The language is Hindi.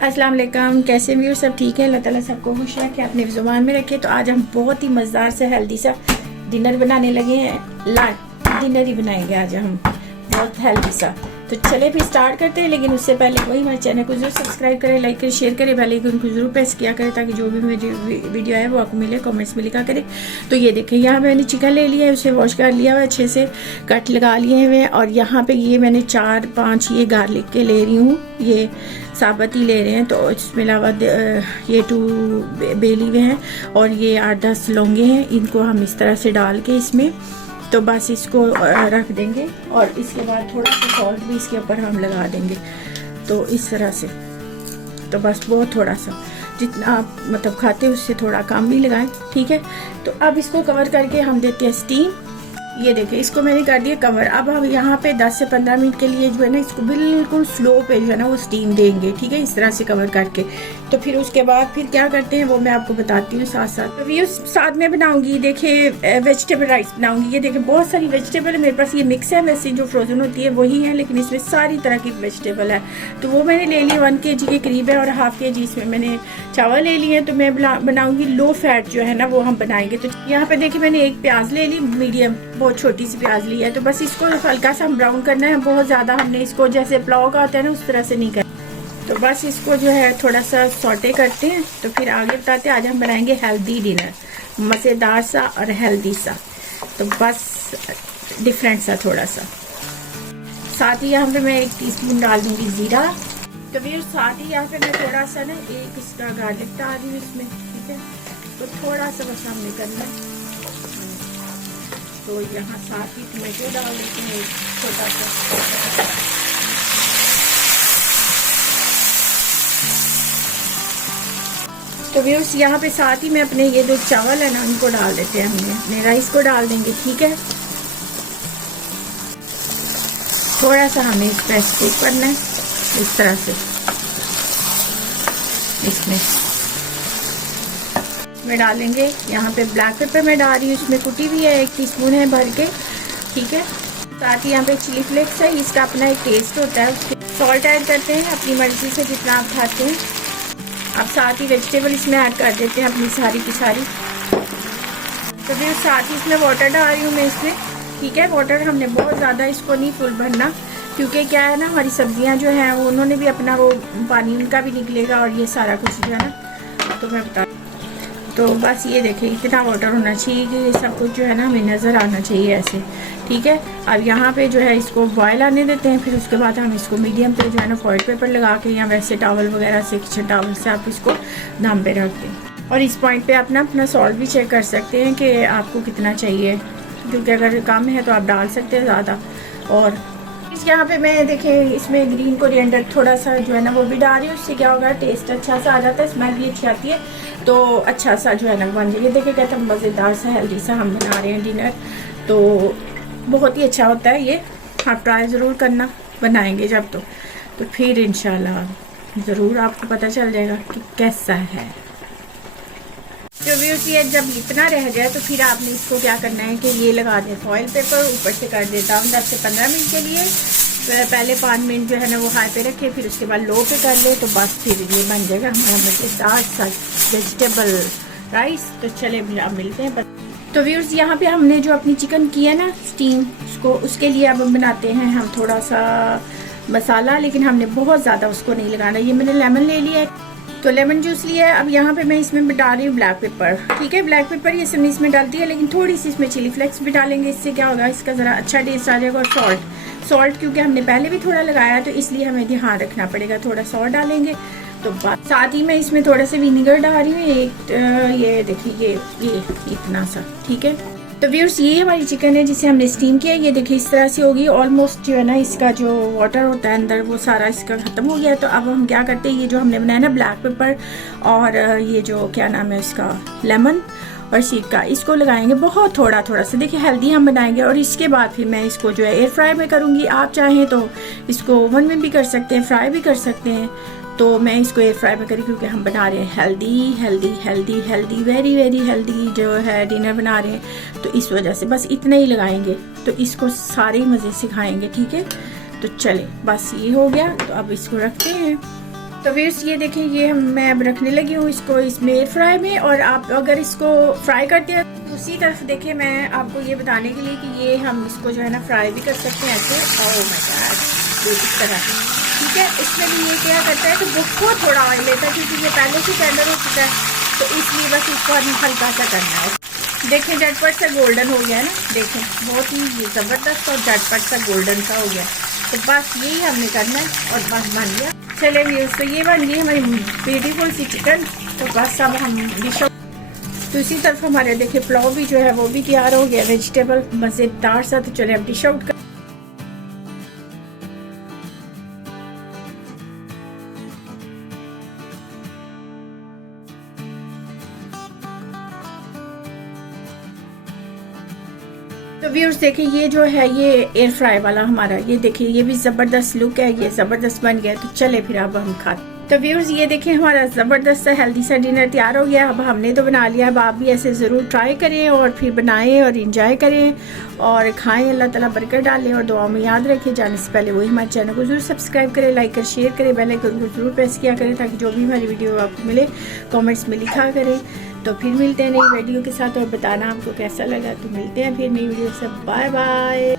अस्सलाम वालेकुम, कैसे व्यूअर सब ठीक है। अल्लाह ताला सबको खुश रखे, अपने ज़ुबान में रखे। तो आज हम बहुत ही मज़ेदार से हेल्दी सा डिनर बनाने लगे हैं। डिनर ही बनाएंगे आज हम, बहुत हेल्दी सा। तो चले फिर स्टार्ट करते हैं, लेकिन उससे पहले वही हमारे चैनल को जरूर सब्सक्राइब करें, लाइक करें, शेयर करें, बेल आइकन को जरूर प्रेस किया करें ताकि जो भी वीडियो है वो आपको मिले। कमेंट्स में लिखा करें। तो ये देखें, यहाँ मैंने चिकन ले लिया है, उसे वॉश कर लिया हुआ, अच्छे से कट लगा लिए हुए। और यहाँ पे ये मैंने 4-5 ये गार्लिक के ले रही हूँ, ये साबुत ही ले रहे हैं। तो इसमें अलावा ये 2 बे लीवे हैं और ये 8-10 लौंगे हैं। इनको हम इस तरह से डाल के इसमें तो बस इसको रख देंगे और इसके बाद थोड़ा सा सॉल्ट भी इसके ऊपर हम लगा देंगे। तो इस तरह से, तो बस बहुत थोड़ा सा, जितना आप मतलब खाते हैं उससे थोड़ा कम भी लगाएं, ठीक है। तो अब इसको कवर करके हम देते हैं स्टीम। ये देखिए, इसको मैंने कर दिया कवर। अब हम यहाँ पे 10 से 15 मिनट के लिए जो है ना, इसको बिल्कुल स्लो पे जो है ना वो स्टीम देंगे, ठीक है, इस तरह से कवर करके। तो फिर उसके बाद फिर क्या करते हैं वो मैं आपको बताती हूँ साथ साथ। तो ये साथ में बनाऊंगी, देखिए वेजिटेबल राइस बनाऊंगी। ये देखिए बहुत सारी वेजिटेबल है मेरे पास, ये मिक्स है, वैसे जो फ्रोजन होती है वही है, लेकिन इसमें सारी तरह की वेजिटेबल है। तो वो मैंने ले ली 1 kg के करीब है और ½ kg इसमें मैंने चावल ले लिए। तो मैं बनाऊंगी लो फैट जो है ना वो हम बनाएंगे। तो यहाँ पे देखिए मैंने 1 प्याज ले ली, मीडियम बहुत छोटी सी प्याज ली है। तो बस इसको हल्का सा हम ब्राउन करना है, बहुत ज़्यादा हमने इसको जैसे पुलाव का होता है ना उस तरह से नहीं करना। तो बस इसको जो है थोड़ा सा सौटे करते हैं। तो फिर आगे बताते हैं, आज हम बनाएंगे हेल्दी डिनर, मज़ेदार सा और हेल्दी सा। तो बस डिफरेंट सा थोड़ा सा। साथ ही यहाँ पे मैं 1 टीस्पून डाल दूंगी ज़ीरा। तो फिर साथ ही यहाँ पे मैं थोड़ा सा ना एक इसका गार्लिक डाल रही हूँ इसमें, ठीक है। तो थोड़ा सा बस हमने करना है। तो यहाँ साथ ही टमाटो डाल देते हैं छोटा सा। तो व्यूअर्स यहाँ पे साथ ही में अपने ये 2 चावल है ना उनको डाल देते हैं, हमने अपने राइस को डाल देंगे, ठीक है। थोड़ा सा हमें इस पर स्टिक करना है इस तरह से। इसमें डालेंगे, यहाँ पे ब्लैक पेपर मैं डाल रही हूँ, इसमें कुटी भी है, 1 टीस्पून है भर के, ठीक है। साथ ही यहाँ पे चिली फ्लेक्स है, इसका अपना एक टेस्ट होता है। सॉल्ट ऐड करते हैं अपनी मर्जी से जितना आप खाते हैं। अब साथ ही वेजिटेबल इसमें ऐड कर देते हैं अपनी सारी की सारी। तो फिर साथ ही इसमें वाटर डाल रही हूँ मैं इसमें, ठीक है। वाटर हमने बहुत ज़्यादा इसको नहीं फुल भरना, क्योंकि क्या है ना हमारी सब्जियाँ जो हैं वो उन्होंने भी अपना वो पानी उनका भी निकलेगा और ये सारा कुछ जो है ना। तो मैं बता, तो बस ये देखिए इतना वाटर होना चाहिए कि ये सब कुछ जो है ना हमें नज़र आना चाहिए ऐसे, ठीक है। अब यहाँ पे जो है इसको बॉयल आने देते हैं। फिर उसके बाद हम इसको मीडियम पे जो है ना फॉइल पेपर लगा के या वैसे टॉवल वगैरह से, किचन टॉवल से आप इसको दम पे रख दें। और इस पॉइंट पे अपना सॉल्ट भी चेक कर सकते हैं कि आपको कितना चाहिए, क्योंकि अगर कम है तो आप डाल सकते हैं ज़्यादा। और यहाँ पे मैं देखें इसमें ग्रीन कोरिएंडर थोड़ा सा जो है ना वो भी डाल रही हूँ, उससे क्या होगा टेस्ट अच्छा सा आ जाता है, स्मेल भी अच्छी आती है। तो अच्छा सा जो है ना बन जाएगी। देखिए कहते हैं मज़ेदार सा हेल्दी सा हम बना रहे हैं डिनर, तो बहुत ही अच्छा होता है ये। आप ट्राई ज़रूर करना बनाएंगे जब। तो फिर इंशाल्लाह ज़रूर आपको पता चल जाएगा कि कैसा है। जो व्यूअर्स ये जब इतना रह जाए तो फिर आपने इसको क्या करना है कि ये लगा दें फॉइल पेपर, ऊपर से कर देता हूँ 10 से 15 मिनट के लिए। पहले 5 मिनट जो है ना वो हाई पे रखे, फिर उसके बाद लो पे कर ले। तो बस फिर ये बन जाएगा हमारा मज़ेदार सा वेजिटेबल राइस। तो चले फिर आप मिलते हैं। तो व्यूअर्स यहाँ पे हमने जो अपनी चिकन की है ना स्टीम, उसके लिए अब बनाते हैं हम थोड़ा सा मसाला, लेकिन हमने बहुत ज़्यादा उसको नहीं लगाना। ये मैंने लेमन ले लिया है, तो लेमन जूस लिया है। अब यहाँ पे मैं इसमें डाल रही हूँ ब्लैक पेपर, ठीक है। ब्लैक पेपर ये सब इसमें डालती है, लेकिन थोड़ी सी इसमें चिली फ्लेक्स भी डालेंगे, इससे क्या होगा इसका ज़रा अच्छा टेस्ट आ जाएगा। और सॉल्ट क्योंकि हमने पहले भी थोड़ा लगाया है तो इसलिए हमें ध्यान रखना पड़ेगा, थोड़ा सॉल्ट डालेंगे। तो साथ ही मैं इसमें थोड़ा सा विनेगर डाल रही हूँ, ये देखिए ये इतना सा, ठीक है। तो व्यूअर्स ये हमारी चिकन है जिसे हमने स्टीम किया। ये देखिए इस तरह से होगी ऑलमोस्ट जो है ना, इसका जो वाटर होता है अंदर वो सारा इसका ख़त्म हो गया है। तो अब हम क्या करते हैं, ये जो हमने बनाया ना ब्लैक पेपर और ये जो क्या नाम है इसका लेमन और सिरका, इसको लगाएंगे बहुत थोड़ा थोड़ा सा। देखिए हेल्दी हम बनाएंगे। और इसके बाद फिर मैं इसको जो है एयर फ्राई में करूँगी। आप चाहें तो इसको ओवन में भी कर सकते हैं, फ्राई भी कर सकते हैं। तो मैं इसको एयर फ्राई में करी, क्योंकि हम बना रहे हैं healthy healthy healthy healthy very very healthy जो है डिनर बना रहे हैं, तो इस वजह से बस इतना ही लगाएंगे, तो इसको सारे मज़े से खाएंगे। ठीक है, तो चले बस ये हो गया, तो अब इसको रखते हैं। तो व्यूअर्स ये देखें, ये मैं अब रखने लगी हूँ इसको इसमें एयर फ्राई में। और आप अगर इसको फ्राई करते हैं दूसरी तरफ देखें, मैं आपको ये बताने के लिए कि ये हम इसको जो है ना फ्राई भी कर सकते हैं ऐसे। ओह माय गॉड, इस तरह। ठीक है, इसमें भी ये क्या करता है कि बहुत थोड़ा ऑयल लेता है, क्योंकि ये पहले से टेंडर हो चुका है, तो इसलिए बस इसको हल्का सा करना है। देखें झटपट सा गोल्डन हो गया ना, देखें बहुत ही ज़बरदस्त और झटपट सा गोल्डन सा हो गया। तो बस यही हमने करना है और बस बन गया। चले व्यूअर्स, तो ये बन गई हमारी ब्यूटीफुल सी चिकन। तो बस अब हम डिश आउट। दूसरी तरफ हमारे देखिए पुलाव भी जो है वो भी तैयार हो गया, वेजिटेबल मज़ेदार सा। तो चले अब डिश आउट कर। तो व्यूअर्स देखिए, ये जो है ये एयर फ्राई वाला हमारा, ये देखिए ये भी ज़बरदस्त लुक है, ये ज़बरदस्त बन गया। तो चले फिर अब हम खाते। तो व्यूअर्स ये देखें, हमारा ज़बरदस्त सा हेल्दी सा डिनर तैयार हो गया। अब हमने तो बना लिया, अब आप भी ऐसे ज़रूर ट्राई करें और फिर बनाएं और इंजॉय करें और खाएं। अल्लाह ताला बरकत डालें और दुआ में याद रखें। जाने से पहले वही हमारे चैनल को ज़रूर सब्सक्राइब करें, लाइक कर शेयर करें, बेल आइकन को ज़रूर प्रेस किया करें, ताकि जो भी हमारी वीडियो आपको मिले कॉमेंट्स में लिखा करें। तो फिर मिलते हैं नई वीडियो के साथ, और बताना आपको कैसा लगा। तो मिलते हैं फिर नई वीडियो से, बाय बाय।